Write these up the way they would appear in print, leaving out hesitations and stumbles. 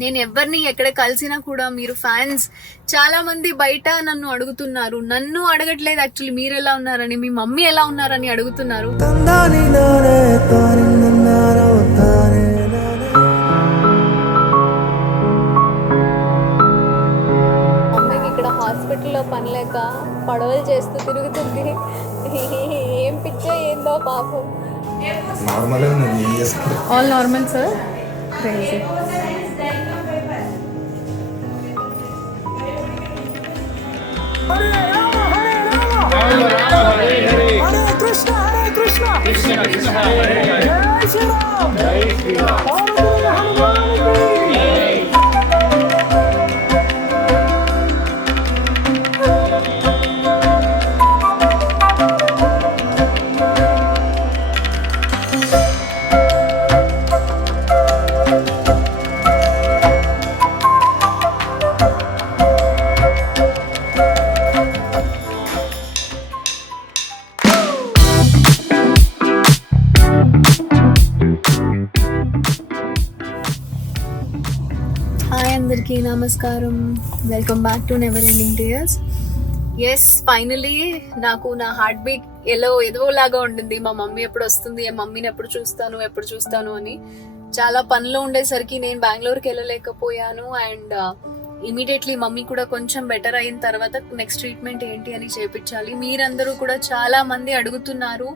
నేను ఎవరిని ఎక్కడ కలిసినా కూడా మీరు ఫ్యాన్స్ చాలా మంది బయట నన్ను అడుగుతున్నారు. నన్ను అడగట్లేదు యాక్చువల్లీ మీరు ఎలా ఉన్నారని, మీ మమ్మీ ఎలా ఉన్నారని అడుగుతున్నారు. మమ్మీకి ఇక్కడ హాస్పిటల్లో పని లేక పడవలు చేస్తూ తిరుగుతుంది. ఏం పిచ్చో ఏందో పాపం. All normal sir. Crazy. Hi అందరికీ నమస్కారం, welcome back to never ending days. Yes, finally నాకు నా హార్ట్ బీట్ ఏదోలాగా ఉండింది. మా మమ్మీ ఎప్పుడు వస్తుంది, మమ్మీని ఎప్పుడు చూస్తాను అని. చాలా పనిలో ఉండేసరికి నేను బెంగళూరుకి వెళ్ళలేకపోయాను. అండ్ ఇమీడియట్లీ మమ్మీ కూడా కొంచెం బెటర్ అయిన తర్వాత నెక్స్ట్ ట్రీట్మెంట్ ఏంటి అని చేపించాలి. మీరందరూ కూడా చాలా మంది అడుగుతున్నారు.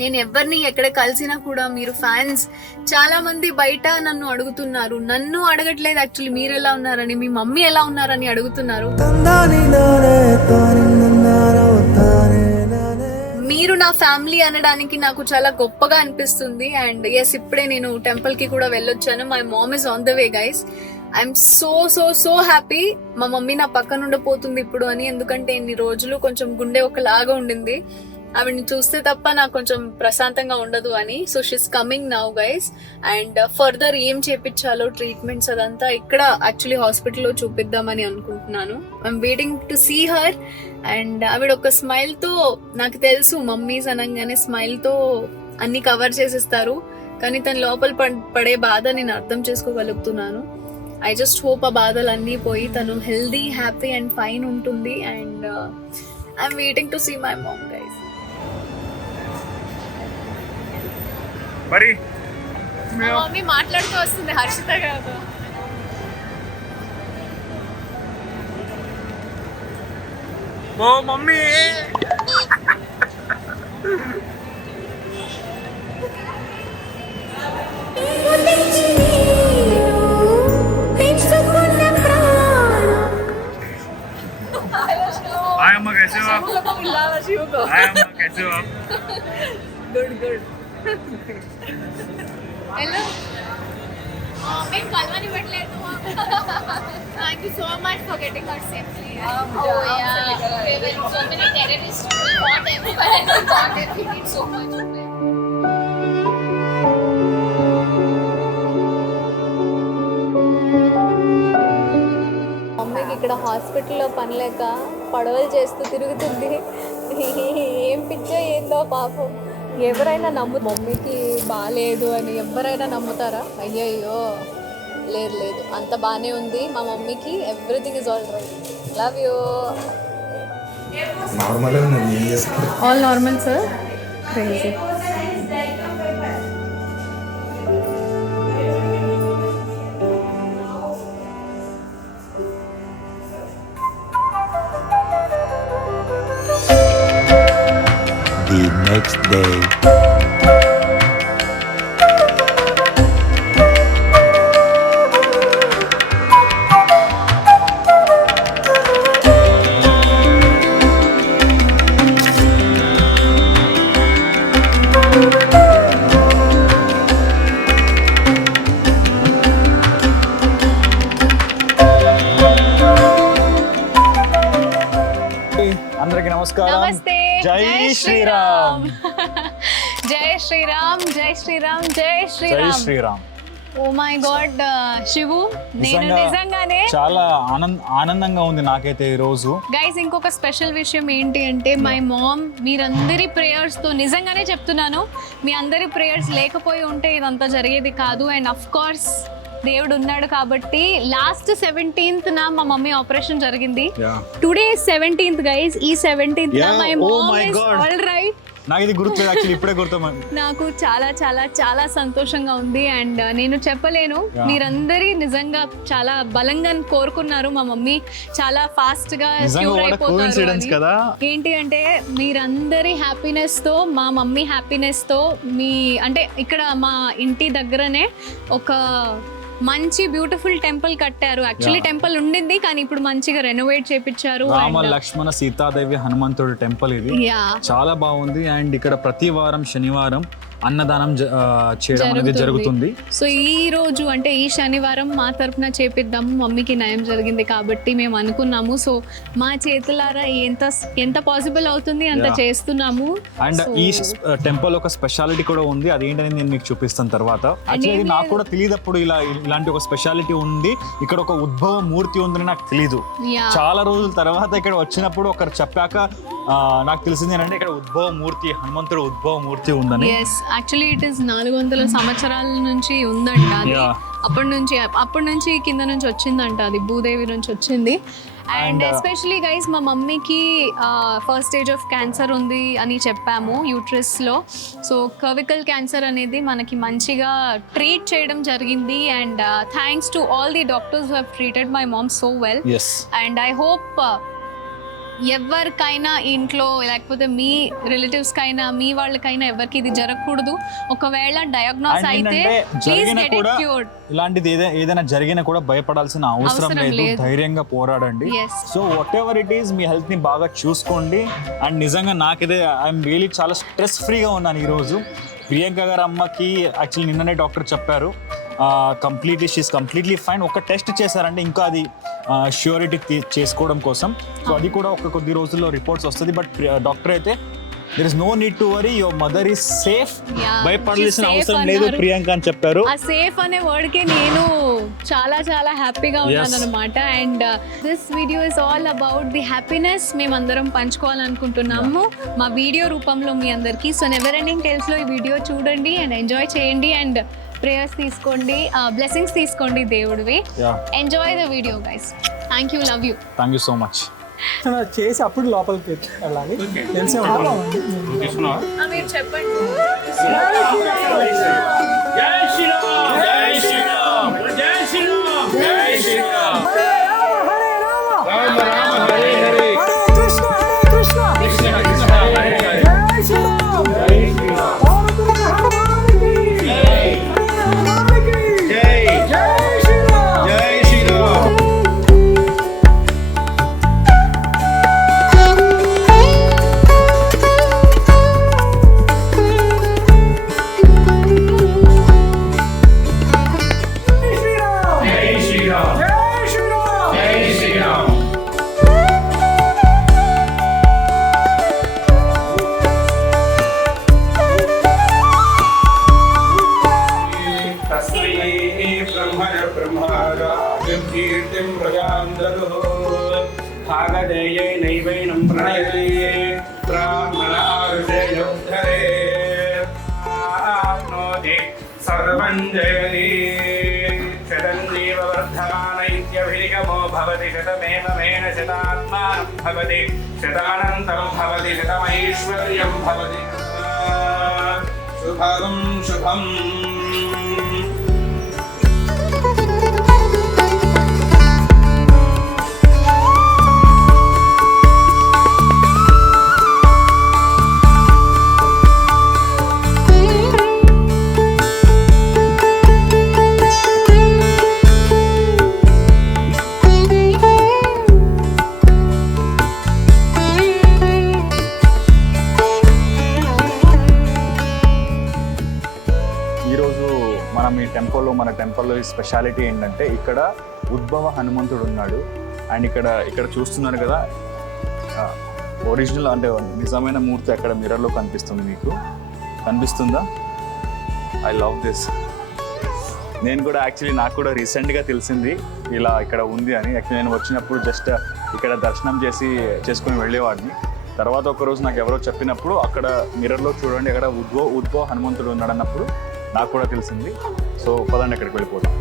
నేను ఎవరిని ఎక్కడ కలిసినా కూడా మీరు ఫ్యాన్స్ చాలా మంది బయట నన్ను అడుగుతున్నారు. నన్ను అడగట్లేదు యాక్చువల్లీ మీరు ఎలా ఉన్నారని, మీ మమ్మీ ఎలా ఉన్నారని అడుగుతున్నారు. మీరు నా ఫ్యామిలీ అనడానికి నాకు చాలా గొప్పగా అనిపిస్తుంది. అండ్ ఎస్, ఇప్పుడే నేను టెంపుల్ కి కూడా వెళ్ళొచ్చాను. My mom is on the way guys. I'm so happy. మా మమ్మీ నా పక్కన ఉండిపోతుంది ఇప్పుడు అని. ఎందుకంటే ఇన్ని రోజులు కొంచెం గుండె ఒకలాగా ఉండింది. ఆవిడని చూస్తే తప్ప నాకు కొంచెం ప్రశాంతంగా ఉండదు అని. So she's coming now guys. And further ఏం చేపించాలో ట్రీట్మెంట్స్ అదంతా ఇక్కడ యాక్చువల్లీ హాస్పిటల్లో చూపిద్దామని అనుకుంటున్నాను. I'm waiting to see her. And ఆవిడ ఒక స్మైల్ తో, నాకు తెలుసు మమ్మీస్ అనగానే స్మైల్ తో అన్ని కవర్ చేసేస్తారు, కానీ తన లోపల పడే బాధ నేను అర్థం చేసుకోగలుగుతున్నాను. ఐ జస్ట్ హోప్ ఆ బాధలన్నీ పోయి తను హెల్దీ, హ్యాపీ అండ్ ఫైన్ ఉంటుంది. And I'm waiting to see my mom guys. మరి మా మమ్మీ మాట్లాడుతూ వస్తుంది హర్షిత గారు. ఓ మమ్మీ, हाय अम्मा, कैसे हो आप? हाय अम्मा, कैसे हो आप? गुड. हेलो, మేము కలవని పెట్టలేదు. Thank you so much for getting her safely. Oh yeah, there were so many terrorists who fought everywhere and we thought that we did so much of it. మమ్మీకి ఇక్కడ హాస్పిటల్లో పని లేక పడవలు చేస్తూ తిరుగుతుంది. ఏం పిచ్చో ఏందో పాపం. ఎవరైనా మమ్మీకి బాగాలేదు అని ఎవరైనా నమ్ముతారా? అయ్యయ్యో, లేదు, అంత బాగానే ఉంది మా మమ్మీకి. Everything is all right. Love you. All normal sir. Crazy. The next day. అందరికీ నమస్కారం. నమస్తే. జై శ్రీరామ్. జై శ్రీరామ్. జై శ్రీరామ్. జై జై Shriram. Shriram. Oh my god Shivu, నేను నిజంగానే చాలా ఆనందంగా ఉంది నాకైతే ఈ రోజు. గైస్, ఇంకొక స్పెషల్ విషయం ఏంటి అంటే మై మామ్ మీరందరి ప్రేయర్స్ తో, నిజంగానే చెప్తున్నాను, మీ అందరి ప్రేయర్స్ లేకపోయి ఉంటే ఇదంతా జరిగేది కాదు. అండ్ అఫ్ కోర్స్ దేవుడు ఉన్నాడు కాబట్టి లాస్ట్ 17th నా మా మమ్మీ ఆపరేషన్ జరిగింది. Yeah. టుడే 17th గైస్, ఈ 17th నా Yeah. My Oh mom my is God. All right. నాకు ఇది గుర్తులేదు యాక్చువల్లీ, ఇప్పుడే గుర్తు. నాకు చాలా చాలా చాలా సంతోషంగా ఉంది అండ్ నేను చెప్పలేను. Yeah. మీరందరి నిజంగా చాలా బలంగా కోరుకున్నారు. మా మమ్మీ చాలా ఫాస్ట్ గా క్యూర్ అయిపోతారు అని. కదా. ఏంటి అంటే మీరందరి హ్యాపీనెస్ తో, మా మమ్మీ హ్యాపీనెస్ తో, మీ అంటే ఇక్కడ మా ఇంటి దగ్గరనే ఒక మంచి బ్యూటిఫుల్ టెంపుల్ కట్టారు. యాక్చువల్లీ టెంపుల్ ఉండింది కానీ ఇప్పుడు మంచిగా రెనోవేట్ చేపించారు. రామ లక్ష్మణ సీతాదేవి హనుమంతుడు టెంపుల్ ఇది. చాలా బాగుంది. అండ్ ఇక్కడ ప్రతి వారం శనివారం అన్నదానం చేయడం అనేది జరుగుతుంది. సో ఈ రోజు అంటే ఈ శనివారం మా తరపున చేపిద్దాము, మమ్మీకి నయం జరిగింది కాబట్టి మేము అనుకున్నాము. సో మా చేతులారా ఎంత పాసిబుల్ అవుతుంది అంత చేస్తున్నాము. అండ్ ఈ టెంపుల్ ఒక స్పెషాలిటీ కూడా ఉంది, అదేంటని నేను మీకు చూపిస్తాను తర్వాత. యాక్చువల్లీ నాకు కూడా తెలియదు అప్పుడు ఇలాంటి ఒక స్పెషాలిటీ ఉంది, ఇక్కడ ఒక ఉద్భవ మూర్తి ఉందని నాకు తెలీదు. చాలా రోజుల తర్వాత ఇక్కడ వచ్చినప్పుడు ఒకరు చెప్పాక నాకు తెలిసింది ఏంటంటే ఇక్కడ ఉద్భవ మూర్తి, హనుమంతుడు ఉద్భవ మూర్తి ఉందని. యాక్చువల్లీ ఇట్ ఇస్ 400 సంవత్సరాల నుంచి ఉందంట అది. అప్పటి నుంచి కింద నుంచి వచ్చిందంట, అది భూదేవి నుంచి వచ్చింది. అండ్ ఎస్పెషలీ గైస్ మా మమ్మీకి ఫస్ట్ స్టేజ్ ఆఫ్ క్యాన్సర్ ఉంది అని చెప్పాము యూట్రస్ లో. సో కర్వికల్ క్యాన్సర్ అనేది మనకి మంచిగా ట్రీట్ చేయడం జరిగింది. And thanks to all the doctors who have treated my mom so well. And I hope ఎవరికైనా ఇంట్లో లేకపోతే మీ రిలేటివ్స్ కైనా మీ వాళ్ళకైనా ఎవరికి ఇది జరగకూడదు. ఒకవేళ డయాగ్నోస్ అయితే ప్లీజ్ గెట్ ఇట్ క్యూర్డ్. ఇలాంటిది ఏదైనా జరిగినా కూడా భయపడాల్సిన అవసరం లేదు, ధైర్యంగా పోరాడండి. So whatever it is, మీ హెల్త్ ని బాగా చూసుకోండి. అండ్ నిజంగా నాకిదే ఐఎమ్ రియలీ చాలా స్ట్రెస్ ఫ్రీగా ఉన్నాను ఈరోజు. ప్రియాంక గారి అమ్మకి యాక్చువల్లీ నిన్ననే డాక్టర్ చెప్పారు షీఈస్ కంప్లీట్లీ ఫైన్. ఒక టెస్ట్ చేశారంటే ఇంకా అది ష్యూరిటీ చేసుకోవడం కోసం. సో అది కూడా ఒక కొద్ది రోజుల్లో రిపోర్ట్స్ వస్తుంది. బట్ డాక్టర్ అయితే there is no need to worry, your mother is safe. భయపడాల్సిన అవసరం లేదు ప్రియాంక అని చెప్పారు. ఆ సేఫ్ అనే వర్డ్ కి నేను చాలా చాలా హ్యాపీగా ఉన్నాను అనమాట. And this video is all about the happiness మేమందరం పంచుకోవాలనుకుంటున్నాము మా వీడియో రూపంలో మీ అందరికి. సో నెవర్ ఎండింగ్ టేల్స్ లో ఈ వీడియో చూడండి అండ్ ఎంజాయ్ చేయండి అండ్ ప్రేయర్స్ తీసుకోండి, బ్లెస్సింగ్స్ తీసుకోండి దేవుడివి. Enjoy the video guys. Thank you thank you so much. చేసి అప్పుడు లోపలికి వెళ్ళాలి, తెలిసే ఉంటుంది. మీరు చెప్పండి. నైవైనం ప్రణయే బ్రాహ్మణారుషయోద్ధరే ఆప్నోతి సర్వం జయతి శతంజీవ వర్ధమానైత్యభిగమో భవతి శతమేన శతాత్మానం భవతి శతానంతం భవతి శతమైశ్వర్యం భవతి శుభం శుభం. మన టెంపుల్లో ఈ స్పెషాలిటీ ఏంటంటే ఇక్కడ ఉద్భవ హనుమంతుడు ఉన్నాడు. అండ్ ఇక్కడ చూస్తున్నారు కదా ఒరిజినల్ అంటే నిజమైన మూర్తి అక్కడ మిర్రర్లో కనిపిస్తుంది. మీకు కనిపిస్తుందా? I love this. నేను కూడా యాక్చువల్లీ నాకు కూడా రీసెంట్గా తెలిసింది ఇలా ఇక్కడ ఉంది అని. యాక్చువల్లీ నేను వచ్చినప్పుడు జస్ట్ ఇక్కడ దర్శనం చేసుకుని వెళ్ళేవాడిని. తర్వాత ఒకరోజు నాకు ఎవరో చెప్పినప్పుడు అక్కడ మిర్రర్లో చూడండి అక్కడ ఉద్భవ హనుమంతుడు ఉన్నాడు అన్నప్పుడు నాకు కూడా తెలిసింది. సో పదండి అక్కడికి వెళ్ళిపోతాం.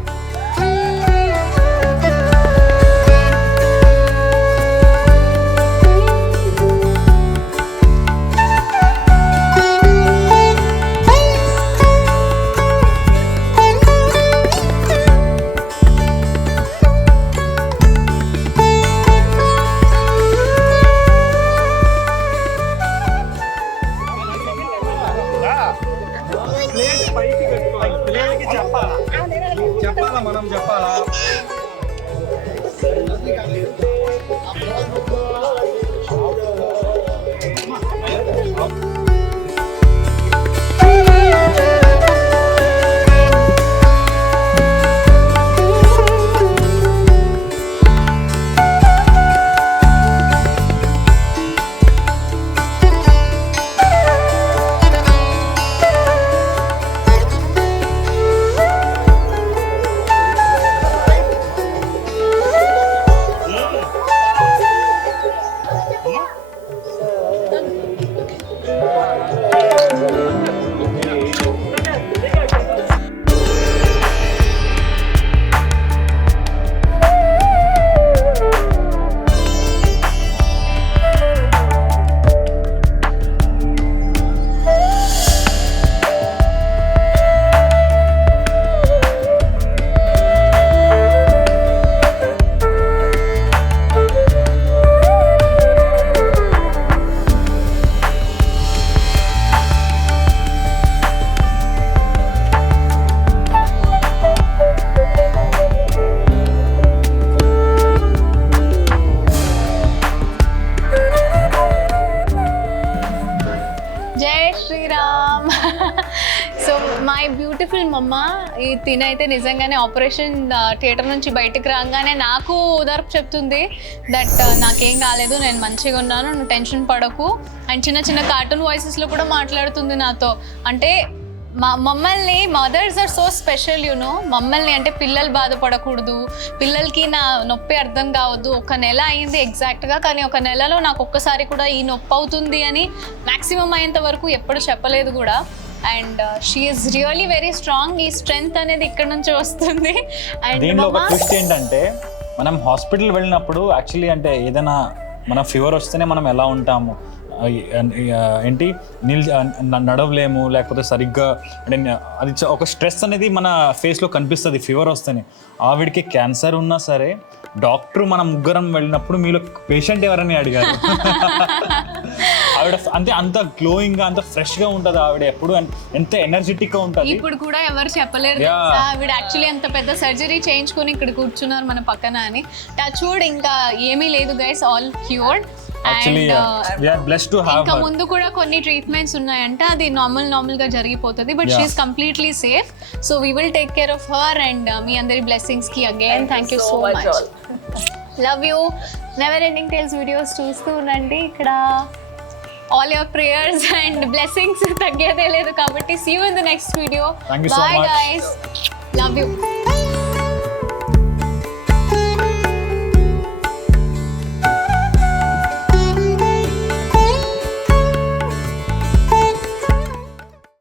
అమ్మ ఈ తినైతే నిజంగానే ఆపరేషన్ థియేటర్ నుంచి బయటకు రాగానే నాకు ఓదార్పు చెప్తుంది దట్ నాకేం కాలేదు, నేను మంచిగా ఉన్నాను, నువ్వు టెన్షన్ పడకు. అండ్ చిన్న చిన్న కార్టూన్ వాయిసెస్లో కూడా మాట్లాడుతుంది నాతో. అంటే మమ్మల్ని mothers are so special you know. మమ్మల్ని అంటే పిల్లలు బాధపడకూడదు, పిల్లలకి నా నొప్పి అర్థం కావద్దు. ఒక నెల అయింది ఎగ్జాక్ట్గా, కానీ ఒక నెలలో నాకు ఒక్కసారి కూడా ఈ నొప్పి అవుతుంది అని మ్యాక్సిమం అయ్యేంత వరకు ఎప్పుడు చెప్పలేదు కూడా. And she is really very strong. ఈ స్ట్రెంగ్త్ అనేది ఇక్కడ నుంచి వస్తుంది. అండ్ దీంట్లో ఒక ట్విస్ట్ ఏంటంటే మనం హాస్పిటల్ వెళ్ళినప్పుడు యాక్చువల్లీ అంటే ఏదైనా మన ఫీవర్ వస్తేనే మనం ఎలా ఉంటాము, ఏంటి నడవలేము, లేకపోతే సరిగ్గా అంటే అది ఒక స్ట్రెస్ అనేది మన ఫేస్లో కనిపిస్తుంది ఫీవర్ వస్తేనే. ఆవిడకి క్యాన్సర్ ఉన్నా సరే డాక్టర్ మన ముగ్గురం వెళ్ళినప్పుడు మీలో పేషెంట్ ఎవరని అడిగారు. ఆవిడ అంటే అంత గ్లోయింగ్గా అంత ఫ్రెష్గా ఉంటుంది ఆవిడ, ఎప్పుడు ఎంత ఎనర్జెటిక్గా ఉంటుంది. ఇప్పుడు కూడా ఎవరు చెప్పలేరు ఆవిడ యాక్చువల్లీ అంత పెద్ద సర్జరీ చేయించుకొని ఇక్కడ కూర్చున్నారు మన పక్కన అని. టచ్ వుడ్ ఇంకా ఏమీ లేదు గైస్, ఆల్ క్యూర్డ్. ఇంకా ముందు కూడా కొన్ని ట్రీట్మెంట్స్ ఉన్నాయంటే అది నార్మల్ గా జరిగిపోతుంది. But she is completely safe. So we will take care of her. And మీ అందరి బ్లెస్సింగ్స్ కి again thank you so much. Love you. Never ending tales videos చూస్తూ ఉండండి. ఇక్కడ all your prayers and blessings తగ్గేదే లేదు కాబట్టి. See you in the next video. Bye guys. Love you.